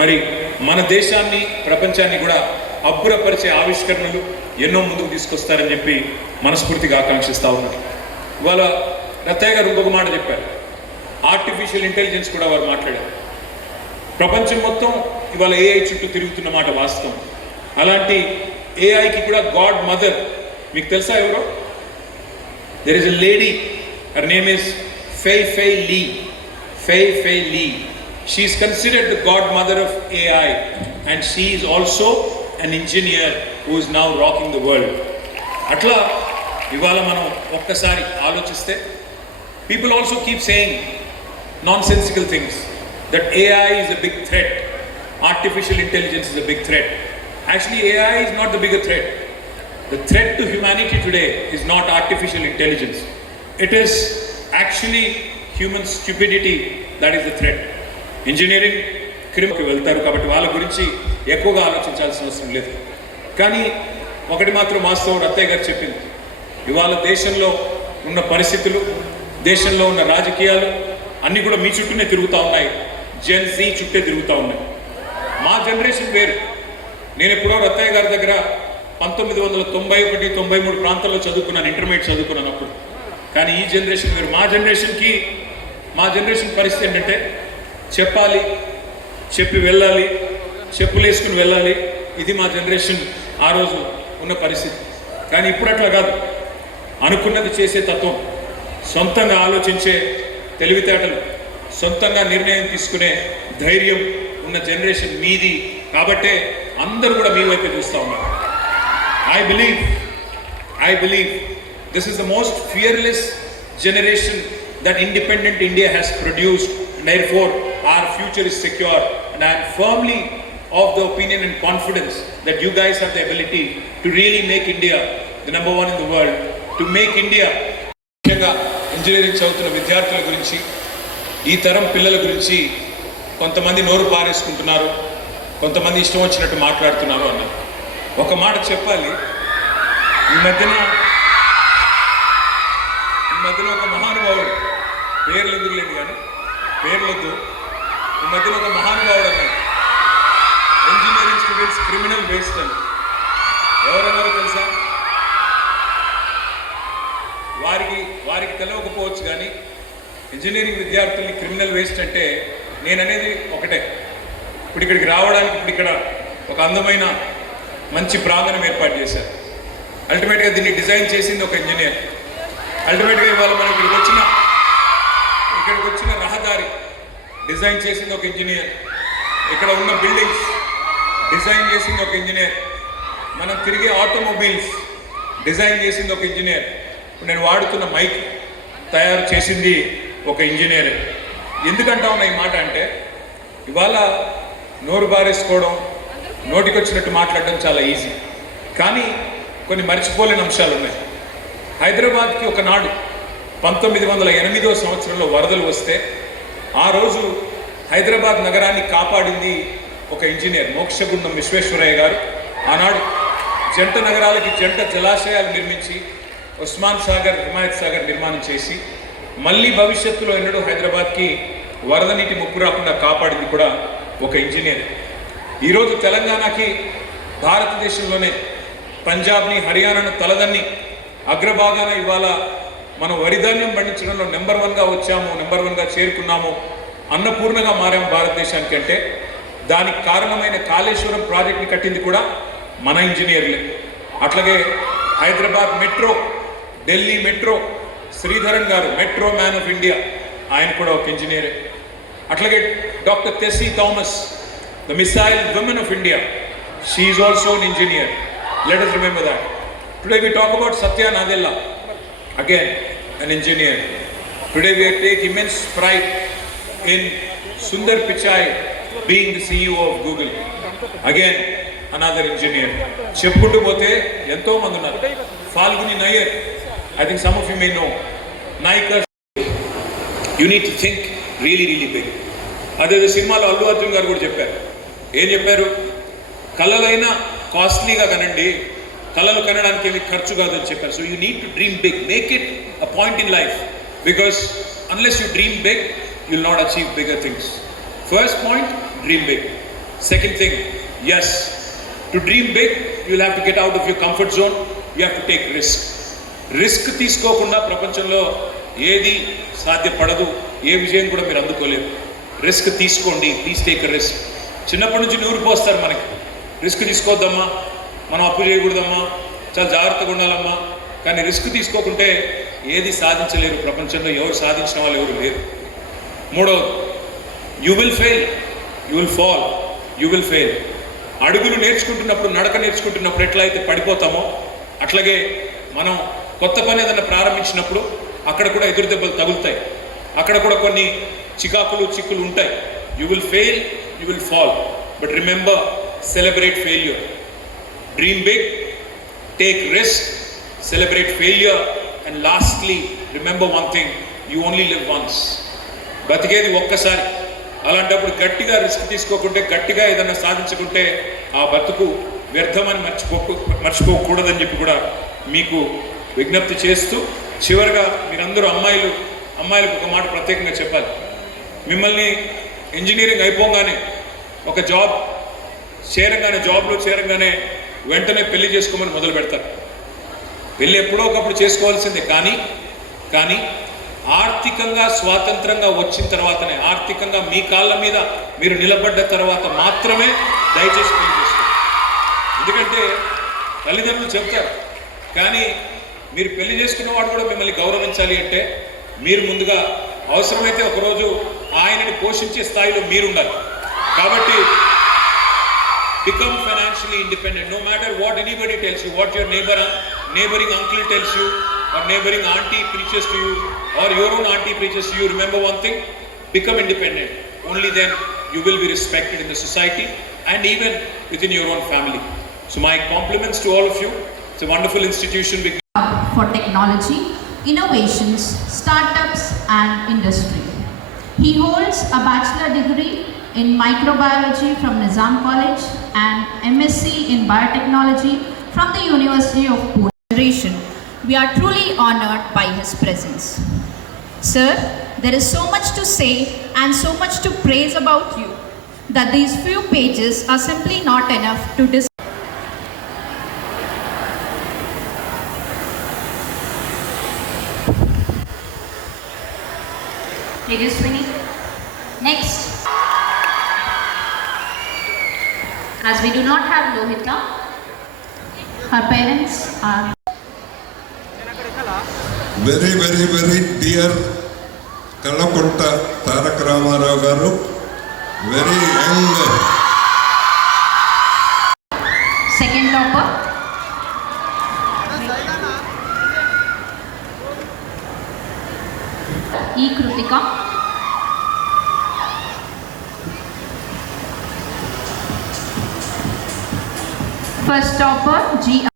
మరి మన దేశాన్ని ప్రపంచాన్ని కూడా అబ్బురపరిచే ఆవిష్కరణలు ఎన్నో ముందుకు తీసుకొస్తారని చెప్పి మనస్ఫూర్తిగా ఆకాంక్షిస్తూ ఉన్నారు. ఇవాళ రత్తయ్య గారు ఇంకొక మాట చెప్పారు, ఆర్టిఫిషియల్ ఇంటెలిజెన్స్ కూడా వారు మాట్లాడారు. ప్రపంచం మొత్తం ఇవాళ ఏఐ చుట్టూ తిరుగుతున్న మాట వాస్తవం. అలాంటి ఏఐకి కూడా గాడ్ మదర్ మీకు తెలుసా ఎవరో? There is a lady, her name is Fei Li. Fei Li. She is considered the godmother of AI, and she is also an engineer who is now rocking the world. Atla ivala manam okkasari alochiste, people also keep saying nonsensical things that AI is a big threat, artificial intelligence is a big threat. Actually AI is not the bigger threat. The threat to humanity today is not artificial intelligence. It is actually human stupidity that is the threat. Engineering క్రిమికి వెళ్తారు కాబట్టి వాళ్ళ గురించి ఎక్కువగా ఆలోచించాల్సిన అవసరం లేదు. కానీ ఒకటి మాత్రం వాస్తవం, రత్తయ్య గారు చెప్పింది, ఇవాళ దేశంలో ఉన్న పరిస్థితులు, దేశంలో ఉన్న రాజకీయాలు అన్నీ కూడా మీ చుట్టూనే తిరుగుతూ ఉన్నాయి. జెన్ జీ చుట్టే తిరుగుతూ ఉన్నాయి. మా జనరేషన్ వేరు. నేను ఎప్పుడో రత్తయ్య గారి దగ్గర 1991, 93 ప్రాంతాల్లో చదువుకున్నాను, ఇంటర్మీడియట్ చదువుకున్నాను అప్పుడు. కానీ ఈ జనరేషన్ వేరు. మా జనరేషన్ పరిస్థితి ఏంటంటే చెప్పాలి, చెప్పి వెళ్ళాలి, చెప్పులు వేసుకుని వెళ్ళాలి. ఇది మా జనరేషన్ ఆ రోజు ఉన్న పరిస్థితి. కానీ ఇప్పుడు అట్లా కాదు. అనుకున్నది చేసే తత్వం, సొంతంగా ఆలోచించే తెలివితేటలు, సొంతంగా నిర్ణయం తీసుకునే ధైర్యం ఉన్న జనరేషన్ మీది. కాబట్టే అందరూ కూడా మీ వైపే చూస్తూ ఉన్నారు. I believe this is the most fearless generation that independent India has produced, and therefore our future is secure. And I am firmly of the opinion and confidence that you guys have the ability to really make India the number one in the world, to make India. ముఖ్యంగా engineering చదువుతున్న విద్యార్థుల గురించి, ఈ తరం పిల్లల గురించి కొంతమంది నోరు పారేసుకుంటున్నారు, కొంతమంది ఇష్టం వచ్చినట్టు మాట్లాడుతున్నారు అన్నారు. ఒక మాట చెప్పాలి, ఈ మధ్యన ఒక మహానుభావుడు, పేర్లు ఎందుకు లేదు కానీ పేర్లొద్దు, ఈ మధ్యన ఒక మహానుభావుడు అన్నాడు, ఇంజనీరింగ్ స్టూడెంట్స్ క్రిమినల్ వేస్ట్ అని. ఎవరన్నారో తెలుసా? వారికి తెలియకపోవచ్చు కానీ ఇంజనీరింగ్ విద్యార్థుల్ని క్రిమినల్ వేస్ట్ అంటే నేననేది ఒకటే. ఇప్పుడు ఇక్కడికి రావడానికి ఇప్పుడు ఇక్కడ ఒక అందమైన మంచి ప్రాంగణం ఏర్పాటు చేశారు. అల్టిమేట్గా దీన్ని డిజైన్ చేసింది ఒక ఇంజనీర్. అల్టిమేట్గా ఇవాళ మనం ఇక్కడికి వచ్చిన రహదారి డిజైన్ చేసింది ఒక ఇంజనీర్. ఇక్కడ ఉన్న బిల్డింగ్స్ డిజైన్ చేసింది ఒక ఇంజనీర్. మనం తిరిగే ఆటోమొబైల్స్ డిజైన్ చేసింది ఒక ఇంజనీర్. నేను వాడుతున్న మైక్ తయారు చేసింది ఒక ఇంజనీర్. ఎందుకంటా ఉన్నా ఈ మాట అంటే, ఇవాళ నోరు బారేసుకోవడం, నోటికొచ్చినట్టు మాట్లాడడం చాలా ఈజీ, కానీ కొన్ని మర్చిపోలేని అంశాలు ఉన్నాయి. హైదరాబాద్కి ఒకనాడు 1908వ సంవత్సరంలో వరదలు వస్తే ఆ రోజు హైదరాబాద్ నగరాన్ని కాపాడింది ఒక ఇంజనీర్, మోక్షగుండం విశ్వేశ్వరయ్య గారు. ఆనాడు జంట నగరాలకి జంట జలాశయాలు నిర్మించి ఉస్మాన్ సాగర్, హిమాయత్ సాగర్ నిర్మాణం చేసి మళ్ళీ భవిష్యత్తులో ఎన్నడూ హైదరాబాద్కి వరద నీటి ముప్పు రాకుండా కాపాడింది కూడా ఒక ఇంజనీర్. ఈరోజు తెలంగాణకి భారతదేశంలోనే పంజాబ్ని, హర్యానాను తలదన్ని అగ్రభాగాన ఇవాళ మనం వరిధాన్యం పండించడంలో నెంబర్ 1గా వచ్చాము, నెంబర్ 1గా చేరుకున్నాము, అన్నపూర్ణగా మారాము భారతదేశానికి. అంటే దానికి కారణమైన కాళేశ్వరం ప్రాజెక్ట్ని కట్టింది కూడా మన ఇంజనీర్లే. అట్లాగే హైదరాబాద్ మెట్రో, ఢిల్లీ మెట్రో, శ్రీధరన్ గారు మెట్రో మ్యాన్ ఆఫ్ ఇండియా, ఆయన కూడా ఒక ఇంజనీరే. అట్లాగే doctor Tessy Thomas, the missile women of India, she is also an engineer. Let us remember that. Today we talk about Satya Nadella, again an engineer. Today we take immense pride in Sundar Pichai being the CEO of Google, again another engineer. చెప్పుకుంటూ పోతే ఎంతో మంది ఉన్నారు. ఫాల్గుని Nayar, I think some of you may know. Naika, you need to think really big. అదే సినిమాలో అల్లు అర్జున్ గారు కూడా చెప్పారు. ఏం చెప్పారు? కళలైనా కాస్ట్లీగా కనండి, కళలు కనడానికి ఏమి ఖర్చు కాదని చెప్పారు. So you need to dream big, make it a point in life, because unless you dream big, you will not achieve bigger things. First point, dream big. Second thing, yes, to dream big, you'll have to get out of your comfort zone. You have to take risk. Risk తీసుకోకుండా ప్రపంచంలో ఏది సాధ్యపడదు, ఏ విజయం కూడా మీరు అందుకోలేరు. Risk తీసుకోండి, please take risk. చిన్నప్పటి నుంచి నూరిపోస్తారు మనకి, రిస్క్ తీసుకోవద్దమ్మా, మనం అప్పు చేయకూడదమ్మా, చాలా జాగ్రత్తగా ఉండాలమ్మా. కానీ రిస్క్ తీసుకోకుంటే ఏది సాధించలేరు. ప్రపంచంలో ఎవరు సాధించిన వాళ్ళు ఎవరు లేరు. మూడవది, you will fail, you will fall, you will fail. అడుగులు నేర్చుకుంటున్నప్పుడు, నడక నేర్చుకుంటున్నప్పుడు ఎట్లయితే పడిపోతామో, అట్లాగే మనం కొత్త పని ఏదైనా ప్రారంభించినప్పుడు అక్కడ కూడా ఎదురు దెబ్బలు తగులుతాయి, అక్కడ కూడా కొన్ని చికాకులు చిక్కులు ఉంటాయి. You will fail, you will fall, but remember, celebrate failure. Dream big, take risk, celebrate failure, and lastly remember one thing, you only live once. బతికేది ఒక్కసారి. అలాంటప్పుడు గట్టిగా రిస్క్ తీసుకోకుంటే, గట్టిగా ఏదైనా సాధించుకుంటే ఆ బతుకు వ్యర్థమని మర్చిపోకూడదని చెప్పి కూడా మీకు విజ్ఞప్తి చేస్తూ, చివరిగా మీరందరూ అమ్మాయిలకు ఒక మాట ప్రత్యేకంగా చెప్పాలి. మిమ్మల్ని ఇంజనీరింగ్ అయిపోగానే ఒక జాబ్లో చేరగానే వెంటనే పెళ్లి చేసుకోమని మొదలు పెడతారు. పెళ్ళి ఎప్పుడో ఒకప్పుడు చేసుకోవాల్సిందే. కానీ ఆర్థికంగా స్వాతంత్రంగా వచ్చిన తర్వాతనే, ఆర్థికంగా మీ కాళ్ళ మీద మీరు నిలబడ్డ తర్వాత మాత్రమే దయచేసి పెళ్లి చేసుకోండి. ఎందుకంటే తల్లిదండ్రులు చెప్తారు, కానీ మీరు పెళ్లి చేసుకున్నవాడు కూడా మిమ్మల్ని గౌరవించాలి అంటే మీరు ముందుగా అవసరమైతే ఒకరోజు ఆయనని పోషించే స్థాయిలో మీరుండాలి. కాబట్టి become financially independent, no matter what anybody tells you, what your neighboring uncle tells you, or neighboring auntie preaches to you, or your own auntie preaches to you. Remember one thing, become independent. Only then you will be respected in the society and even within your own family. So my compliments to all of you. It's a wonderful institution for technology, innovations, startups and industry. He holds a bachelor degree in microbiology from Nizam College and MSc in biotechnology from the University of Pune. We are truly honored by his presence. Sir, there is so much to say and so much to praise about you that these few pages are simply not enough to discuss. Tejaswini. Next, as we do not have Lohita, her parents are very dear Kalakunta Tarak Ramarao garu, very young. second topper. E. Krutika. First topper G.